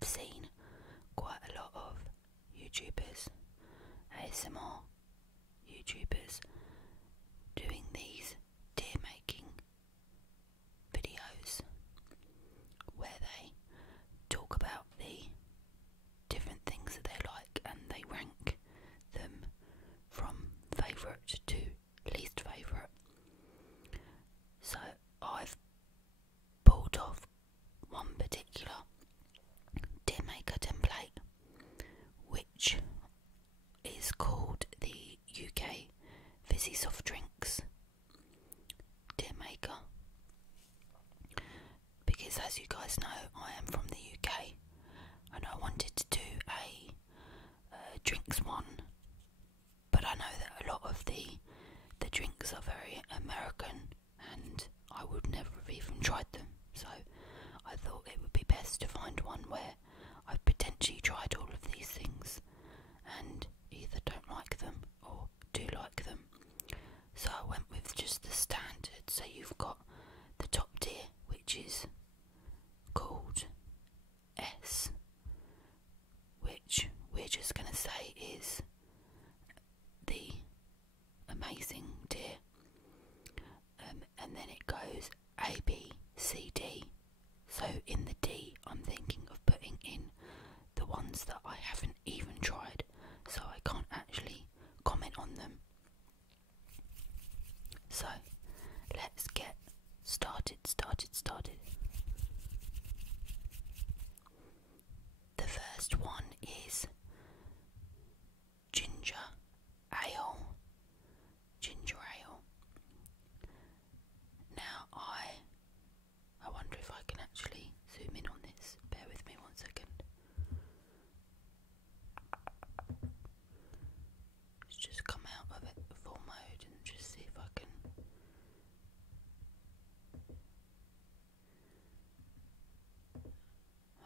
have seen quite a lot of YouTubers, ASMR YouTubers, doing these deer making videos where they talk about the different things that they like and they rank them from favourite to least favourite. So I've pulled off one particular deer maker template, which is called the UK Fizzy soft drinks deer maker, because as you guys know, I am from the UK and I wanted to do a drinks one, but I know that a lot of the drinks are very American and I would never have even tried them, so I thought it would be best to find one where I've potentially tried all of these things and either don't like them or do like them. So I went with just the standard. So you've got the top tier, which is called S, which we're just going to say is the amazing deer, and then it goes A, B, C, D. So in the D, I'm thinking of putting in the ones that I haven't even tried, so I can't actually comment on them. So let's get started. The first one is ginger ale. Now I wonder if I can actually zoom in on this. Bear with me 1 second. Let's just come out of it full mode and just see if I can.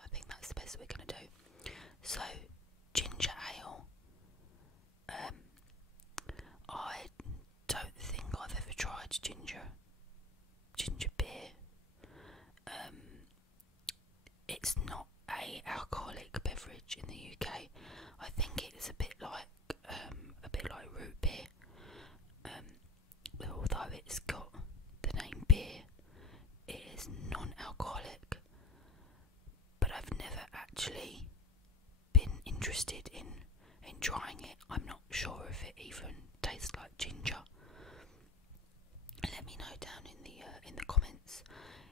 I think that's the best we're going to do. So, ginger ale. I don't think I've ever tried ginger beer. It's not a alcoholic beverage in the UK. I think it's a bit like root beer. Although it's got the name beer, it is non-alcoholic. But I've never actually been interested in trying it. I'm not sure if it even tastes like ginger. Let me know down in the comments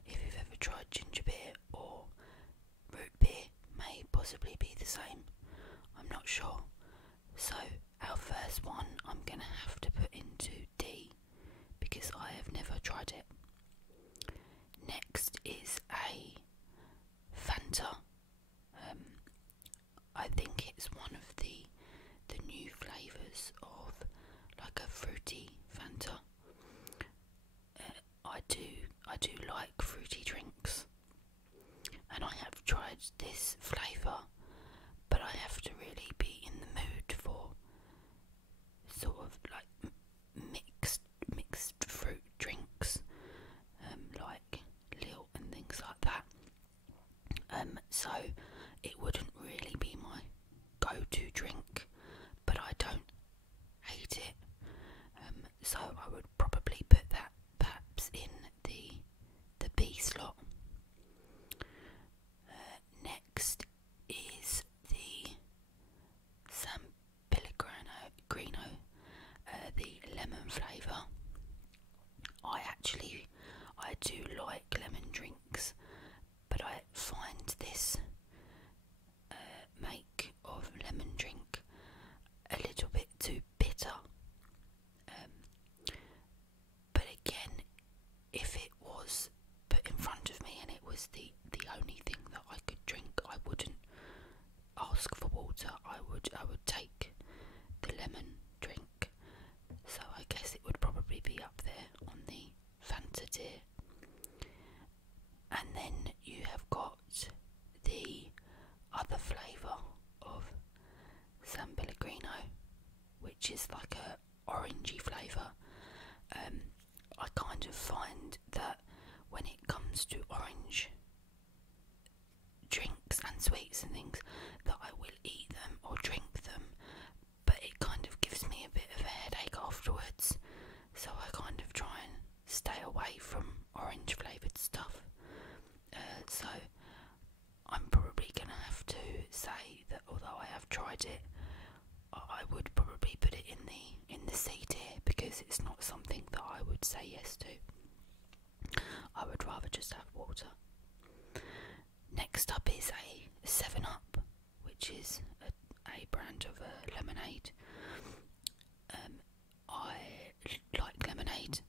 if you've ever tried ginger beer, or root beer may possibly be the same. I'm not sure. So our first one I'm gonna have to put into D because I have never tried it. Next is a Fanta. I think it's one of the new flavours of like a fruity Fanta. I do like fruity drinks, and I have tried this flavour, but I have to really be in the mood for sort of like mixed fruit drinks, like Lil and things like that. So it wouldn't really be my go-to drink, but I don't hate it. So I would probably put that perhaps in the B slot. Next is the San Pellegrino, the lemon flavour. I do like lemon drinks, but I find this make of lemon drink a little bit too bitter. But again, if it was put in front of me and it was the only thing that I could drink, I wouldn't ask for water. I would take the lemon drink. So I guess it would probably be up there on the Fanta tier. And then you have got the other flavour of San Pellegrino, which is like a orangey flavour. I kind of find that when it comes to orange drinks and sweets and things, stay away from orange flavoured stuff. So I'm probably going to have to say that although I have tried it, I would probably put it in the C tier, because it's not something that I would say yes to. I would rather just have water. Next up is a 7-Up, which is a brand of lemonade. I like lemonade.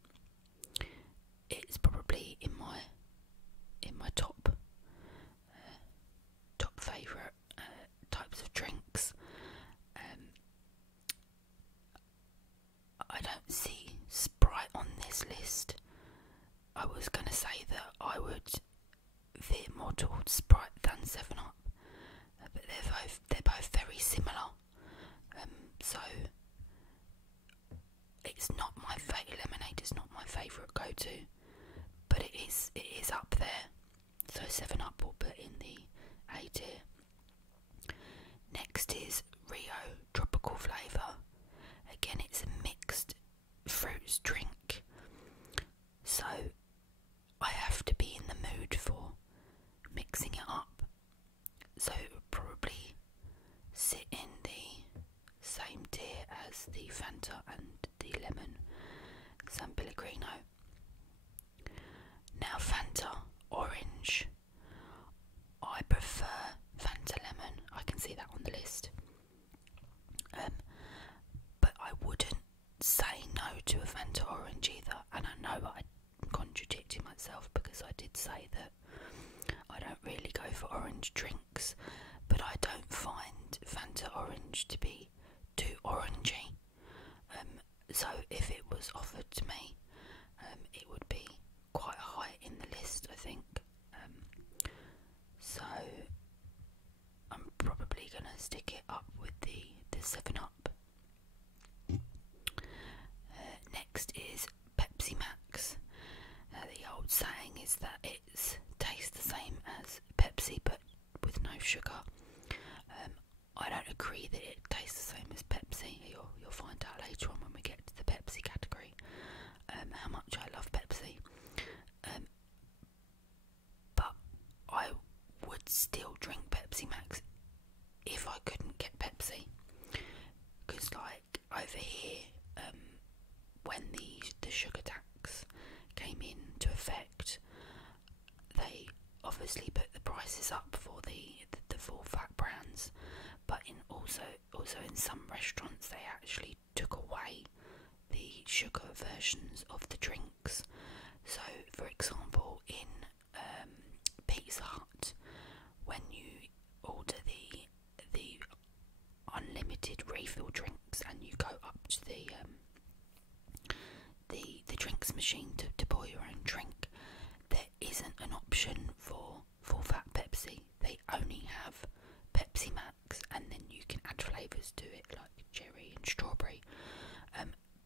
It's probably in my top favourite types of drinks. I don't see Sprite on this list. I was going to say that I would veer more towards Sprite than 7-Up, but they're both very similar. So it's not my lemonade is not my favourite go-to, but it is up there. So 7-Up will put in the A tier. Next is Rio Tropical Flavour. Again, it's a mixed fruits drink, so I have to be in the mood for mixing it up. So it would probably sit in the same tier as the Fanta and the lemon San Pellegrino. Now Fanta orange. I prefer Fanta lemon. I can see that on the list. But I wouldn't say no to a Fanta orange either. And I know I'm contradicting myself, because I did say that I don't really go for orange drinks, but I don't find Fanta orange to be too orangey. So if it was offered to me, it would be quite high in the list, I think. So I'm probably going to stick it up with the 7-Up. Next is Pepsi Max. The old saying is that it tastes the same as Pepsi but with no sugar. I don't agree that it tastes the same as Pepsi. You'll find out later on when we get to the Pepsi category how much I love Pepsi. But I would still drink Pepsi Max if I couldn't get Pepsi. Because like over here, when the sugar tax came into effect, they obviously put the prices up for the full fat brands, but also in some restaurants they actually took away the sugar versions of the drinks. So for example, in Pizza Hut, when you order the unlimited refill drinks and you go up to the drinks machine to pour your own drink, there isn't an option for full fat Pepsi. They only have Pepsi Max, and then you can add flavours to it like cherry and strawberry,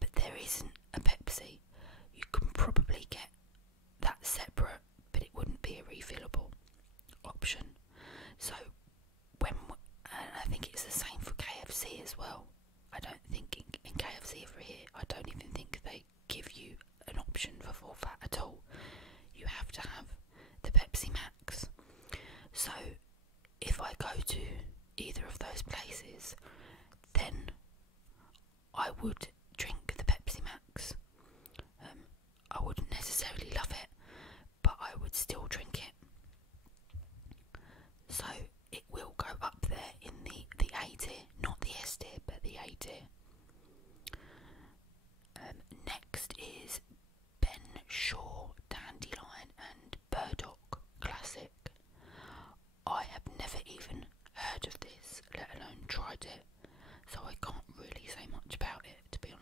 but there isn't a Pepsi. You can probably get that separate, but it wouldn't be a refillable option. So I think it's the same for KFC as well. I don't think in KFC over here, I don't even think they give you an option for full fat at all. You have to have the Pepsi Max. So if I go to either of those places, then I would drink the Pepsi Max. I wouldn't necessarily love it, but I would still drink it. So it will go up there in the A tier, not the S tier, but the A tier. Next is Ben Shaw Dandelion and Burdock Classic. I have never even heard of this, let alone tried it, so I can't really say much about it, to be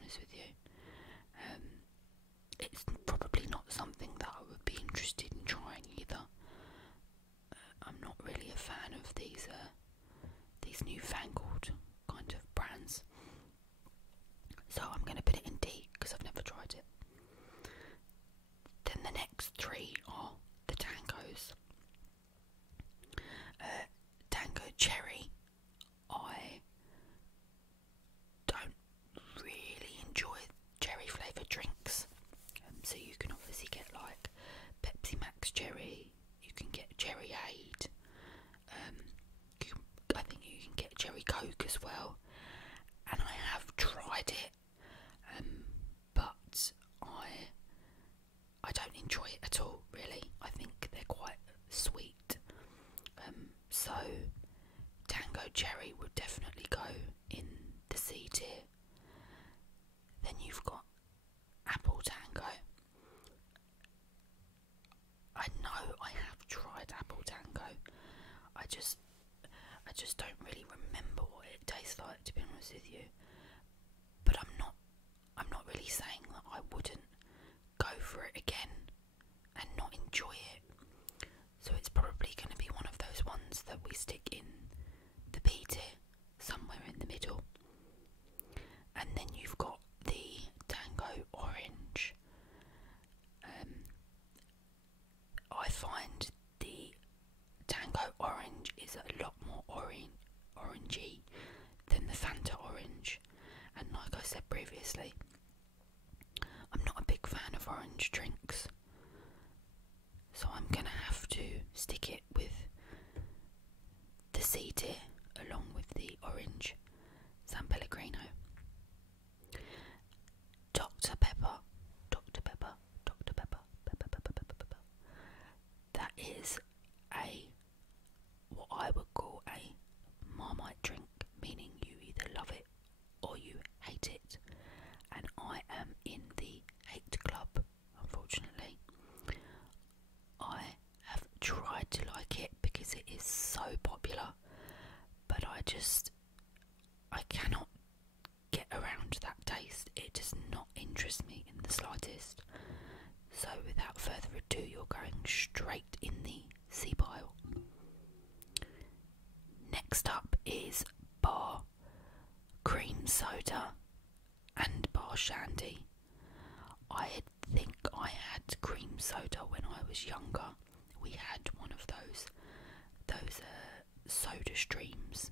find the Tango Orange is a lot more orangey than the Fanta Orange, and like I said previously, I'm not a big fan of orange drinks, so I'm gonna have to stick it with the C tier along with the orange San Pellegrino. Dr. Pepper, Dr. Pepper, Dr. Pepper, Pepper, Pepper, Pepper, Pepper. That is what I would call a Marmite drink, meaning you either love it or you hate it, and I am in the hate club, unfortunately. I have tried to like it because it is so popular, but I cannot get around that taste. It does not interest me in the slightest. So without further ado, you're going straight in the C pile. Next up is bar cream soda and bar shandy. I think I had cream soda when I was younger. We had one of those soda streams,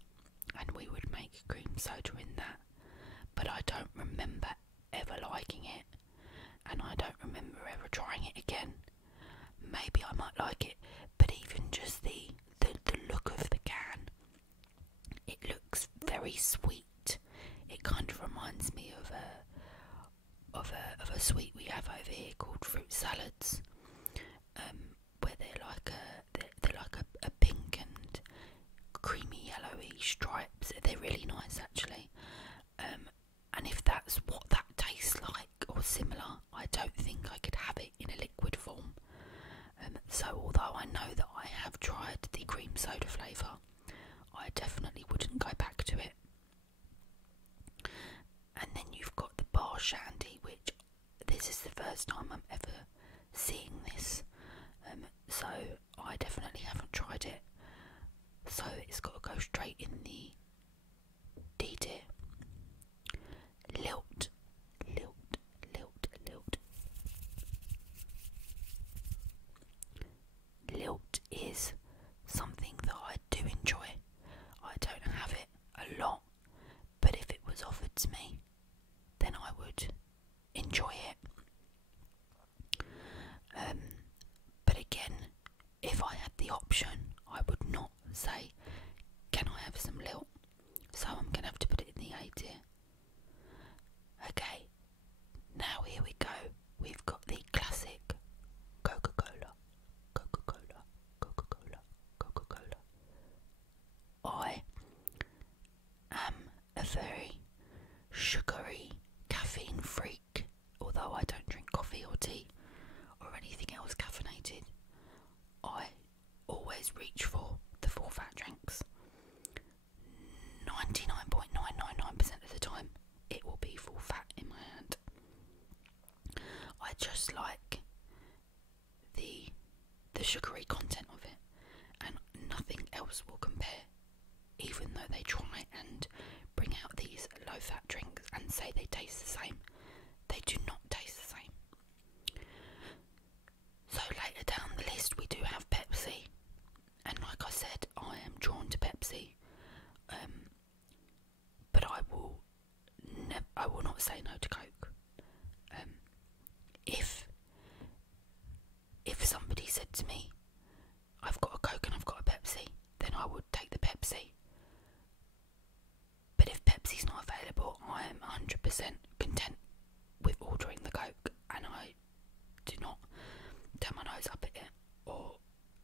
and we would make cream soda in that, but I don't remember ever liking it, and I don't remember ever trying it again. Maybe I might like it, but even just the look of the can, it looks very sweet. It kind of reminds me of a sweet we have over here called fruit salads, where they're like a pink and creamy yellowy stripes. They're really nice actually. And if that's what that tastes like or similar, I don't think I could have it in a liquid form. So although I know that I have tried the cream soda flavour, I definitely wouldn't go back to it. And then you've got the bar shandy, which this is the first time I'm ever seeing this. So I definitely haven't tried it. So it's got to go straight in the D tier. Lilt, lilt, lilt, lilt. Lilt is something that I do enjoy. I don't have it a lot, but if it was offered to me, then I would enjoy it. But again, if I had the option, I would not say, can I have some lilt? So I'm going to have to put it in the A tier. Okay, now here we go. We've got the classic Coca-Cola, Coca-Cola, Coca-Cola, Coca-Cola. I am a very sugary, caffeine freak, although I don't drink coffee or tea or anything else caffeinated. I always reach for the full fat drinks. 99.999% of the time it will be full fat in my hand. I just like the sugary content of it, and nothing else will compare. Even though they try and bring out these low fat drinks and say they taste the same, they do not taste the same. So later down the list we do have Pepsi, and like I said, I am drawn to Pepsi, but I will not say no to Coke. If somebody said to me, I've got a Coke and I've got a Pepsi, then I would take the Pepsi. But if Pepsi's not available, I am 100% content with ordering the Coke, and I do not turn my nose up at it or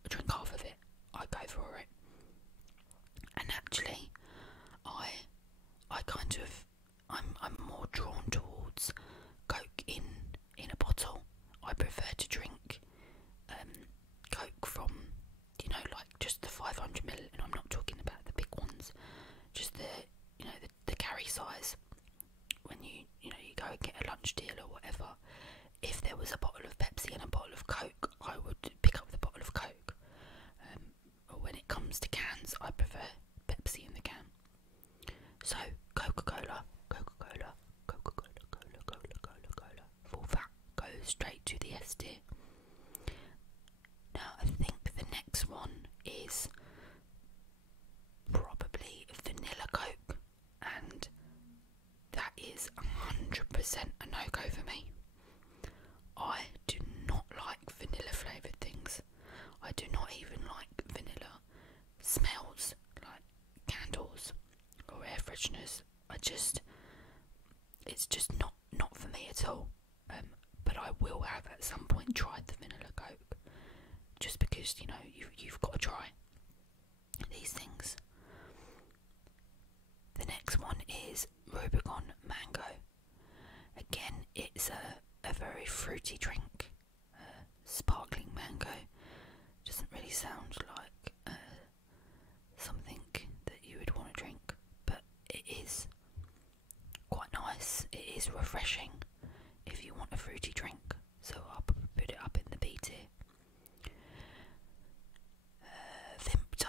drink half of it. I go for it. And actually, I'm more drawn towards Coke in a bottle. I prefer to drink Coke fruity drink. Sparkling mango doesn't really sound like something that you would want to drink, but it is quite nice. It is refreshing if you want a fruity drink, so I'll put it up in the B tier. Vimto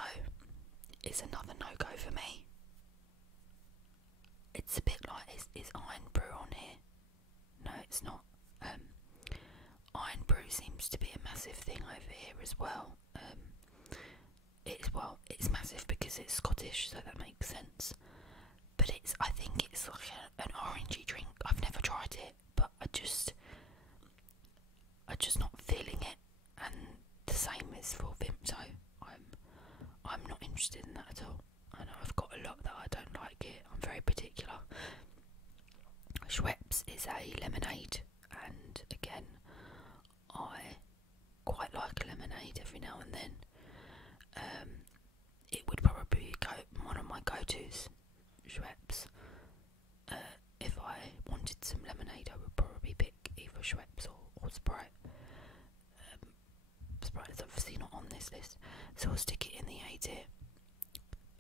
is another no-go for me. It's a bit like, is Iron Brew on here? No, it's not. Iron Brew seems to be a massive thing over here as well. It's massive because it's Scottish, so that makes sense. But I think it's like an orangey drink. I've never tried it, but I'm just not feeling it. And the same is for Vimto. I'm not interested in that at all. I know I've got a lot that I don't like it. I'm very particular. Schweppes is a lemonade, and again, I quite like a lemonade every now and then. It would probably be one of my go-tos, Schweppes. If I wanted some lemonade, I would probably pick either Schweppes or Sprite. Sprite is obviously not on this list, so I'll stick it in the A tier.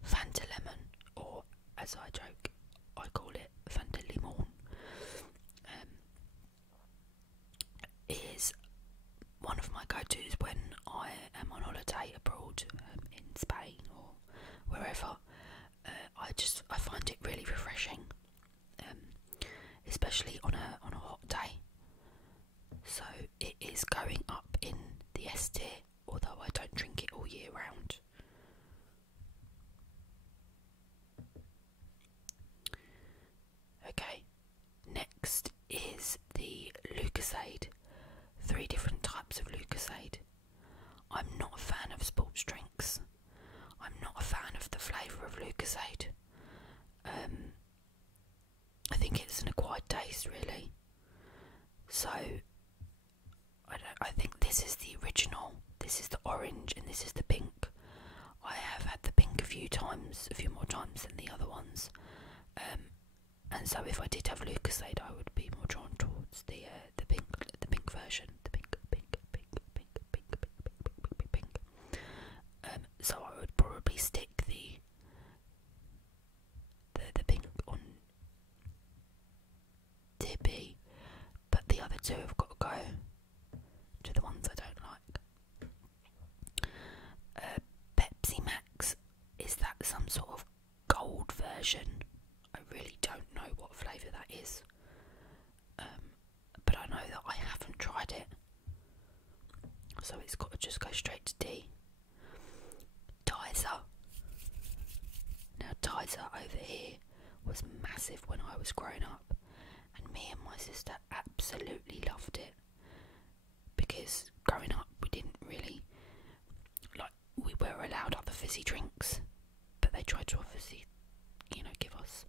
Fanta Lemon, or as I joke, I call it Fanta Limon, is one of my go-tos when I am on holiday abroad, in Spain or wherever. I find it really refreshing, especially on a hot day. So it is going up in the S tier, although I don't drink it all year round. Okay, next is the Lucozade. 3 different types of Lucozade. I'm not a fan of sports drinks. I'm not a fan of the flavour of Lucozade. I think it's an acquired taste, really. So I think this is the original. This is the orange, and this is the pink. I have had the pink a few more times than the other ones. And so if I did have Lucozade, I would be more drawn towards the pink version, the pink. So I would probably stick the pink on tier B, but the other two have got to go to the ones I don't like. Pepsi Max, is that some sort of gold version? I really don't know what flavour that is, but I know that I haven't tried it, so it's got to just go straight to D. Tizer. Now Tizer over here was massive when I was growing up, and me and my sister absolutely loved it, because growing up we didn't really, we were allowed other fizzy drinks, but they tried to obviously, give us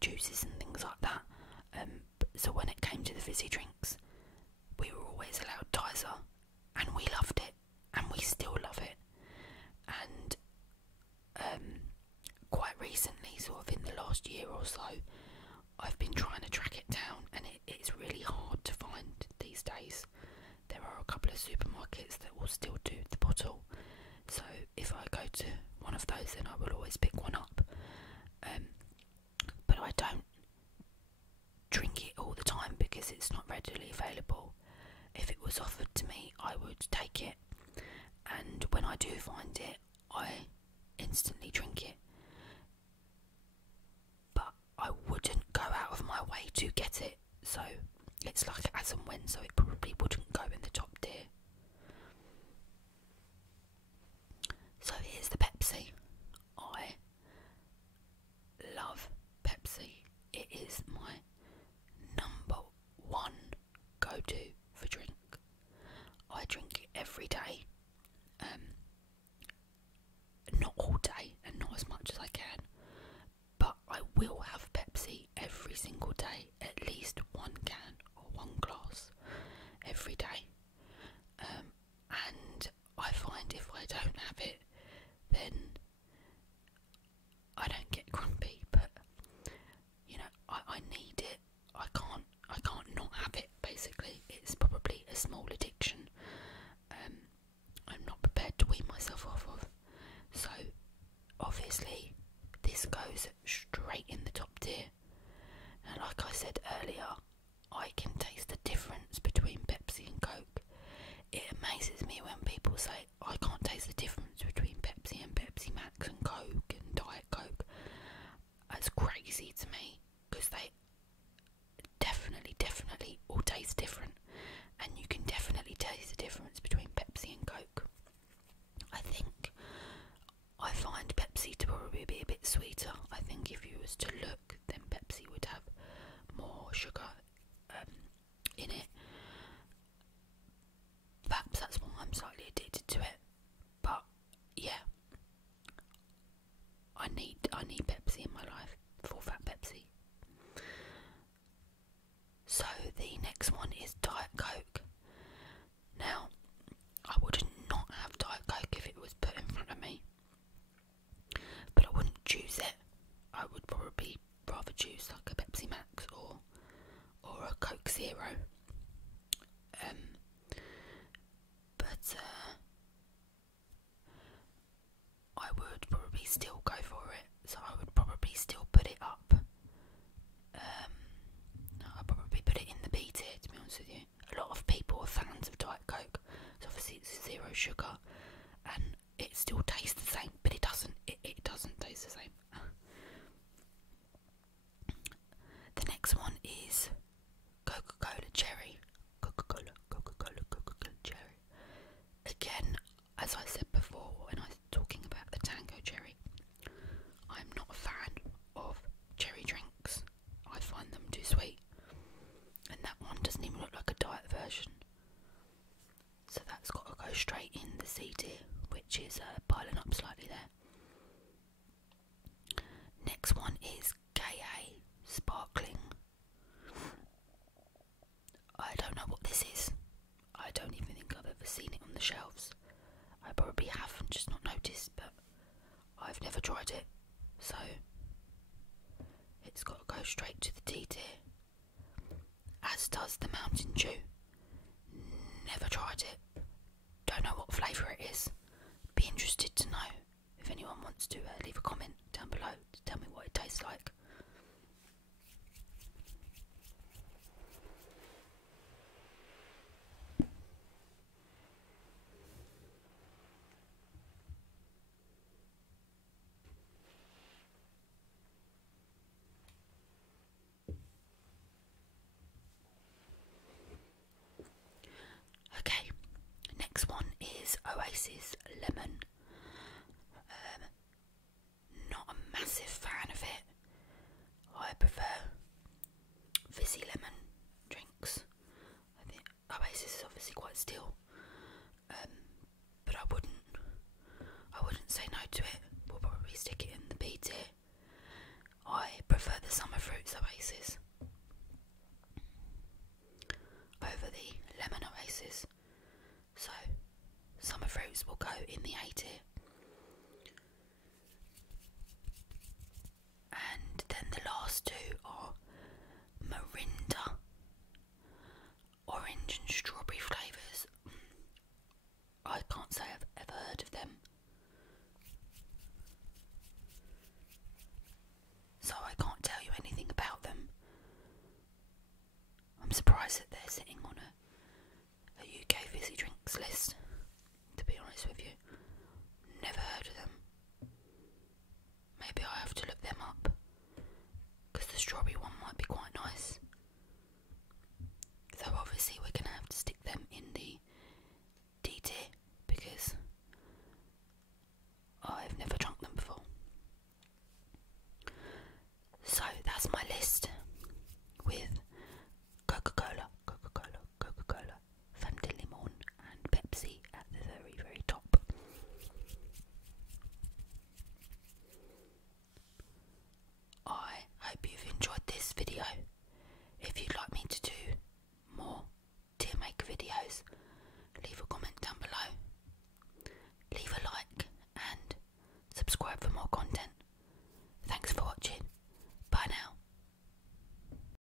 juices and things like that. So when it came to the fizzy drinks, we were always allowed Tizer, and we loved it, and we still love it. And quite recently, sort of in the last year or so, I've been trying to track it down, and it's really hard to find these days. There are a couple of supermarkets that will still do the bottle, so if I go to one of those, then I will always pick one up. But I don't drink it all the time because it's not readily available. If it was offered to me, I would take it, and when I do find it, I instantly drink it. But I wouldn't go out of my way to get it, so it's like as and when, so it probably wouldn't go in the top tier. So here's the Pepsi. I love Pepsi. It is my number one go-to for drink. I drink it every day. Not all day and not as much as I can, but I will have Pepsi every single day, at least one can or one glass every day. And I find if I don't have it, then I don't get grumpy, but I need it. I can't not have it, basically. It's probably obviously it's 0 sugar, and it still tastes the same, but it doesn't. It doesn't taste the same. The next one is Coca-Cola Cherry. Coca-Cola Cherry. Again, as I said before when I was talking about the Tango Cherry, I'm not a fan of cherry drinks. I find them too sweet. And that one doesn't even look like a diet version. So that's got to go straight in the C tier, which is piling up slightly there. Next one is KA Sparkling. I don't know what this is. I don't even think I've ever seen it on the shelves. I probably have and just not noticed, but I've never tried it. So it's got to go straight to the D tier. As does the Mountain Dew. Never tried it. Don't know what flavour it is. Be interested to know if anyone wants to leave a comment down below to tell me what it tastes like. Okay, next one is Oasis Lemon. Not a massive fan of it. I prefer fizzy lemon drinks. I think Oasis is obviously quite still, but I wouldn't say no to it. We'll probably stick it in the B tier. I prefer the Summer Fruits Oasis over the Lemon Oasis, so Summer Fruits will go in the A tier.